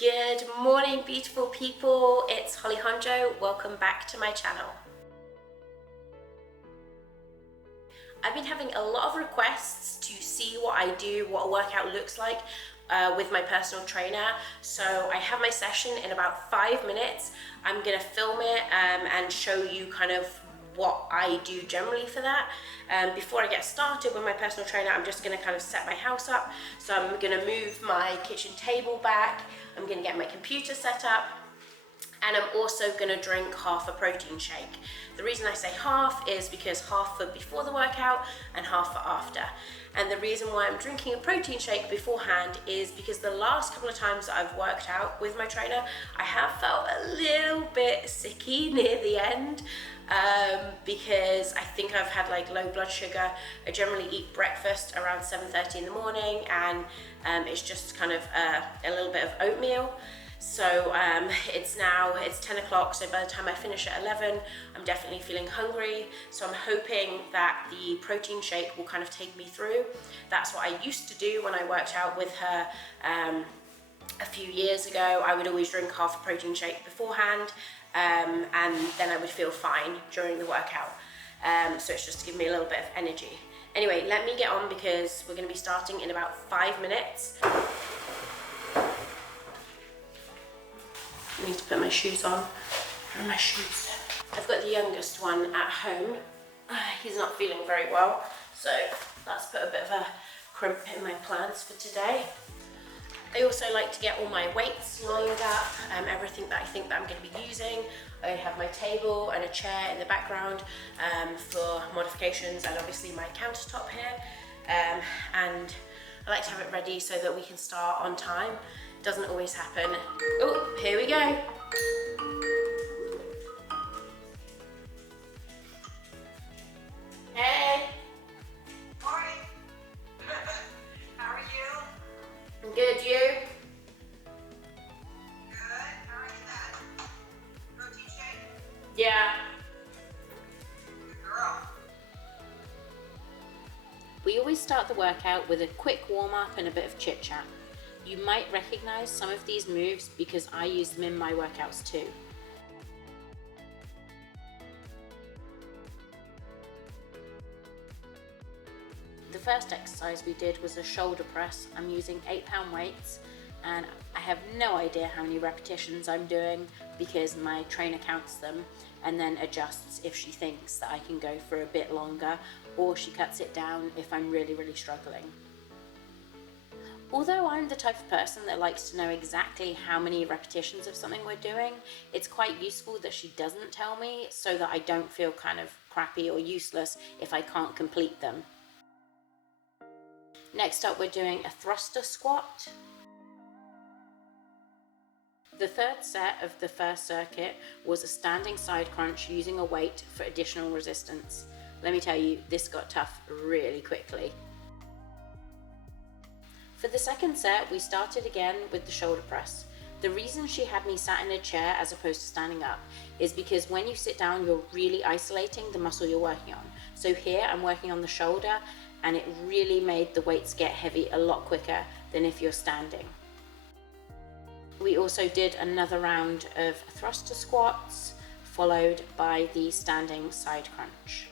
Good morning, beautiful people. It's Holly Honjo. Welcome back to my channel. I've been having a lot of requests to see what I do, what a workout looks like with my personal trainer. So I have my session in about 5 minutes. I'm gonna film it and show you kind of what I do generally for that. Before I get started with my personal trainer, I'm just gonna kind of set my house up. So I'm gonna move my kitchen table back. I'm gonna get my computer set up. And I'm also gonna drink half a protein shake. The reason I say half is because half for before the workout and half for after. And the reason why I'm drinking a protein shake beforehand is because the last couple of times that I've worked out with my trainer, I have felt a little bit sicky near the end because I think I've had like low blood sugar. I generally eat breakfast around 7:30 in the morning, and it's just kind of a little bit of oatmeal. So it's 10 o'clock, so by the time I finish at 11, I'm definitely feeling hungry. So I'm hoping that the protein shake will kind of take me through. That's what I used to do when I worked out with her a few years ago. I would always drink half a protein shake beforehand, and then I would feel fine during the workout. So it's just to give me a little bit of energy. Anyway, let me get on because we're gonna be starting in about 5 minutes. I need to put my shoes on. Where are my shoes? I've got the youngest one at home. He's not feeling very well, so that's put a bit of a crimp in my plans for today. I also like to get all my weights lined up, everything that I think that I'm going to be using. I have my table and a chair in the background for modifications, and obviously my countertop here. And I like to have it ready so that we can start on time. Doesn't always happen. Oh, here we go. Hey. Morning. How are you? I'm good, you? Good. How are you then? Protein shake? Yeah. Good girl. We always start the workout with a quick warm-up and a bit of chit-chat. You might recognize some of these moves because I use them in my workouts too. The first exercise we did was a shoulder press. I'm using 8-pound weights, and I have no idea how many repetitions I'm doing because my trainer counts them and then adjusts if she thinks that I can go for a bit longer, or she cuts it down if I'm really struggling. Although I'm the type of person that likes to know exactly how many repetitions of something we're doing, it's quite useful that she doesn't tell me so that I don't feel kind of crappy or useless if I can't complete them. Next up, we're doing a thruster squat. The third set of the first circuit was a standing side crunch using a weight for additional resistance. Let me tell you, this got tough really quickly. For the second set, we started again with the shoulder press. The reason she had me sat in a chair as opposed to standing up is because when you sit down, you're really isolating the muscle you're working on. So here I'm working on the shoulder, and it really made the weights get heavy a lot quicker than if you're standing. We also did another round of thruster squats, followed by the standing side crunch.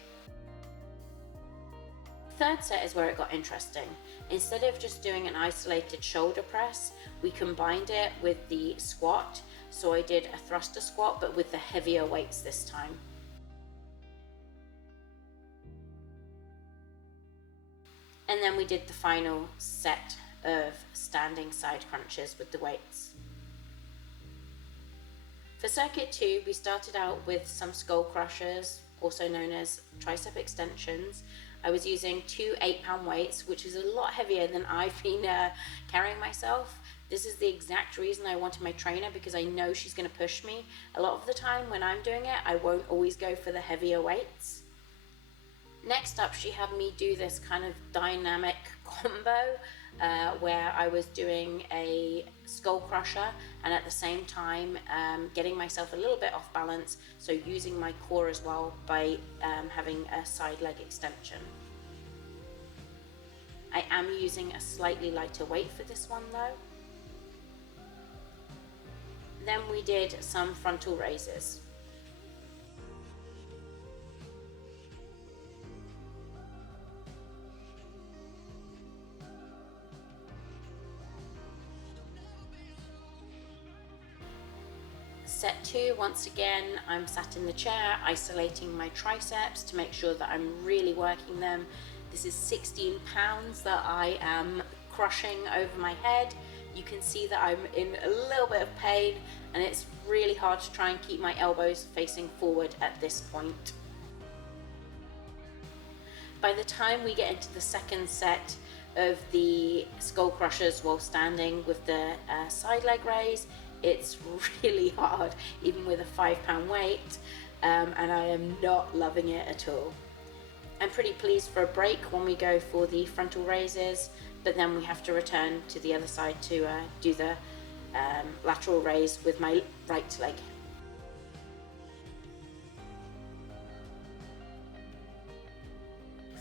Third set is where it got interesting. Instead of just doing an isolated shoulder press, we combined it with the squat. So I did a thruster squat, but with the heavier weights this time. And then we did the final set of standing side crunches with the weights. For circuit 2, we started out with some skull crushers, also known as tricep extensions. I was using 2 8-pound weights, which is a lot heavier than I've been carrying myself. This is the exact reason I wanted my trainer, because I know she's going to push me. A lot of the time when I'm doing it, I won't always go for the heavier weights. Next up, she had me do this kind of dynamic combo where I was doing a skull crusher and at the same time getting myself a little bit off balance, so using my core as well by having a side leg extension. I am using a slightly lighter weight for this one though. Then we did some frontal raises. Set 2, once again, I'm sat in the chair, isolating my triceps to make sure that I'm really working them. This is 16 pounds that I am crushing over my head. You can see that I'm in a little bit of pain, and it's really hard to try and keep my elbows facing forward at this point. By the time we get into the second set of the skull crushers while standing with the side leg raise, it's really hard, even with a 5 pound weight, and I am not loving it at all. I'm pretty pleased for a break when we go for the frontal raises, but then we have to return to the other side to do the lateral raise with my right leg.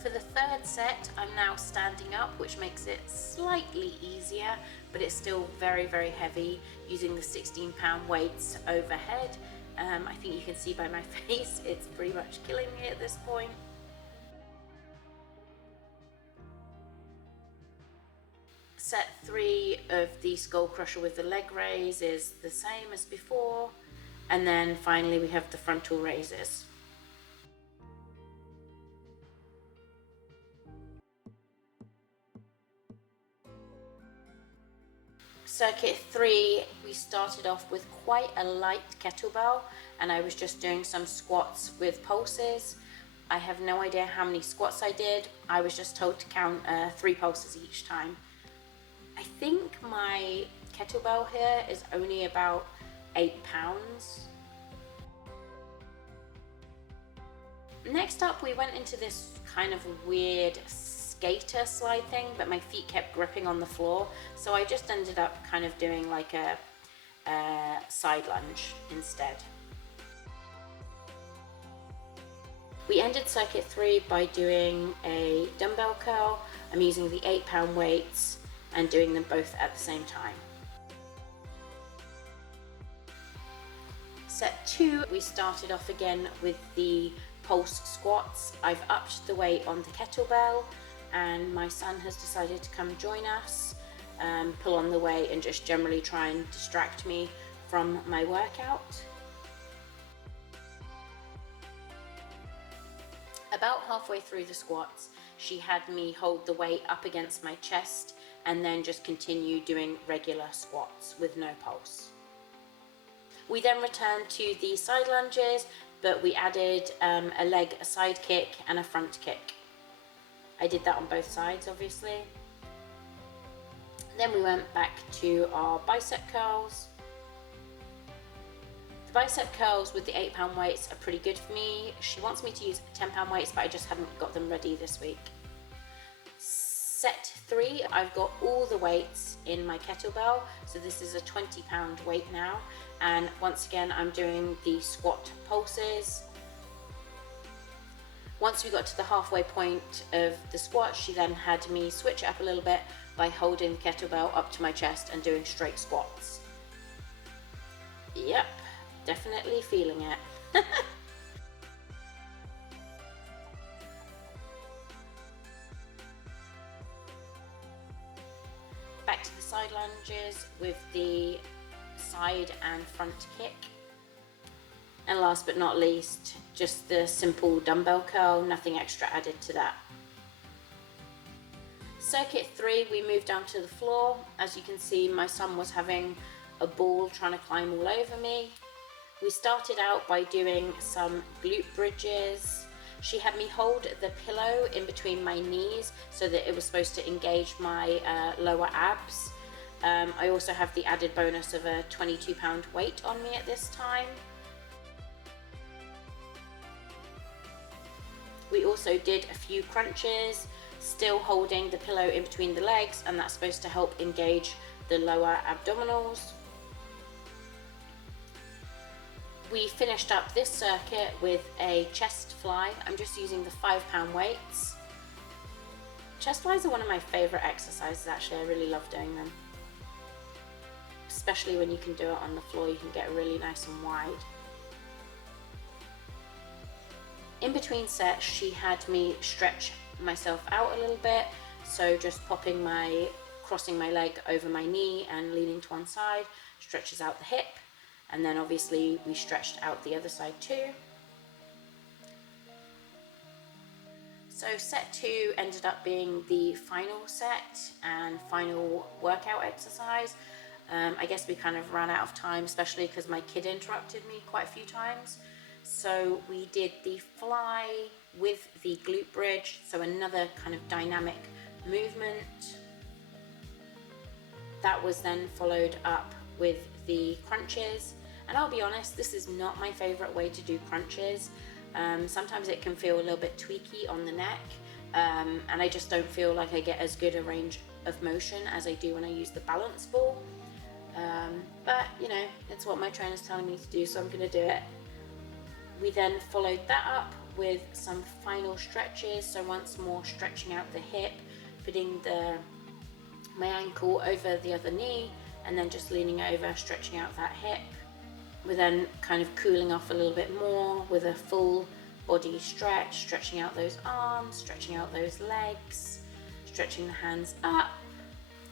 For the third set, I'm now standing up, which makes it slightly easier, but it's still very, very heavy, using the 16 pound weights overhead. I think you can see by my face, it's pretty much killing me at this point. Set 3 of the skull crusher with the leg raise is the same as before, and then finally we have the frontal raises. Circuit 3, we started off with quite a light kettlebell, and I was just doing some squats with pulses. I have no idea how many squats I did. I was just told to count 3 pulses each time. I think my kettlebell here is only about 8 pounds. Next up, we went into this kind of weird skater slide thing, but my feet kept gripping on the floor, so I just ended up kind of doing like a side lunge instead. We ended circuit 3 by doing a dumbbell curl. I'm using the 8 pound weights and doing them both at the same time. Set 2, we started off again with the pulse squats. I've upped the weight on the kettlebell, and my son has decided to come join us, pull on the weight and just generally try and distract me from my workout. About halfway through the squats, she had me hold the weight up against my chest and then just continue doing regular squats with no pulse. We then returned to the side lunges, but we added a leg side kick and a front kick. I did that on both sides, obviously. Then we went back to our bicep curls. The bicep curls with the 8 pound weights are pretty good for me. She wants me to use 10 pound weights, but I just hadn't got them ready this week. Set 3, I've got all the weights in my kettlebell, so this is a 20 pound weight now, and once again I'm doing the squat pulses. Once we got to the halfway point of the squat, she then had me switch it up a little bit by holding the kettlebell up to my chest and doing straight squats. Yep, definitely feeling it. Back to the side lunges with the side and front kick. And last but not least, just the simple dumbbell curl, nothing extra added to that. Circuit 3, we moved down to the floor. As you can see, my son was having a ball trying to climb all over me. We started out by doing some glute bridges. She had me hold the pillow in between my knees so that it was supposed to engage my lower abs. I also have the added bonus of a 22 pound weight on me at this time. We also did a few crunches, still holding the pillow in between the legs, and that's supposed to help engage the lower abdominals. We finished up this circuit with a chest fly. I'm just using the 5 pound weights. Chest flies are one of my favorite exercises actually, I really love doing them. especially when you can do it on the floor, you can get really nice and wide. In between sets, she had me stretch myself out a little bit, so just crossing my leg over my knee and leaning to one side stretches out the hip, and then obviously we stretched out the other side too. So set 2 ended up being the final set and final workout exercise. I guess we kind of ran out of time, especially because my kid interrupted me quite a few times. So we did the fly with the glute bridge, so another kind of dynamic movement. That was then followed up with the crunches, and I'll be honest, this is not my favorite way to do crunches. Sometimes it can feel a little bit tweaky on the neck, and I just don't feel like I get as good a range of motion as I do when I use the balance ball. But you know, it's what my trainer's telling me to do, so I'm gonna do it. We then followed that up with some final stretches, so once more stretching out the hip, putting my ankle over the other knee, and then just leaning over, stretching out that hip. We're then kind of cooling off a little bit more with a full body stretch, stretching out those arms, stretching out those legs, stretching the hands up.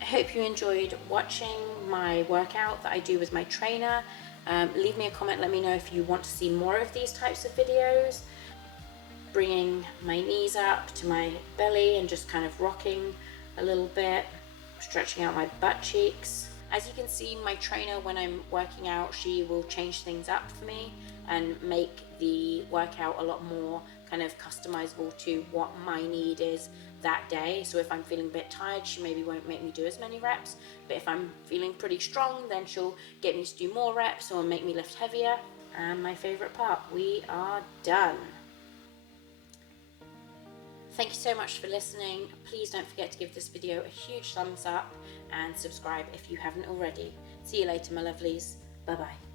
I hope you enjoyed watching my workout that I do with my trainer. Leave me a comment, let me know if you want to see more of these types of videos. Bringing my knees up to my belly and just kind of rocking a little bit, stretching out my butt cheeks. As you can see, my trainer, when I'm working out, she will change things up for me and make the workout a lot more kind of customizable to what my need is that day. So if I'm feeling a bit tired, she maybe won't make me do as many reps, but if I'm feeling pretty strong, then she'll get me to do more reps or make me lift heavier. And my favorite part, we are done. Thank you so much for listening. Please don't forget to give this video a huge thumbs up and subscribe if you haven't already. See you later, my lovelies. Bye bye.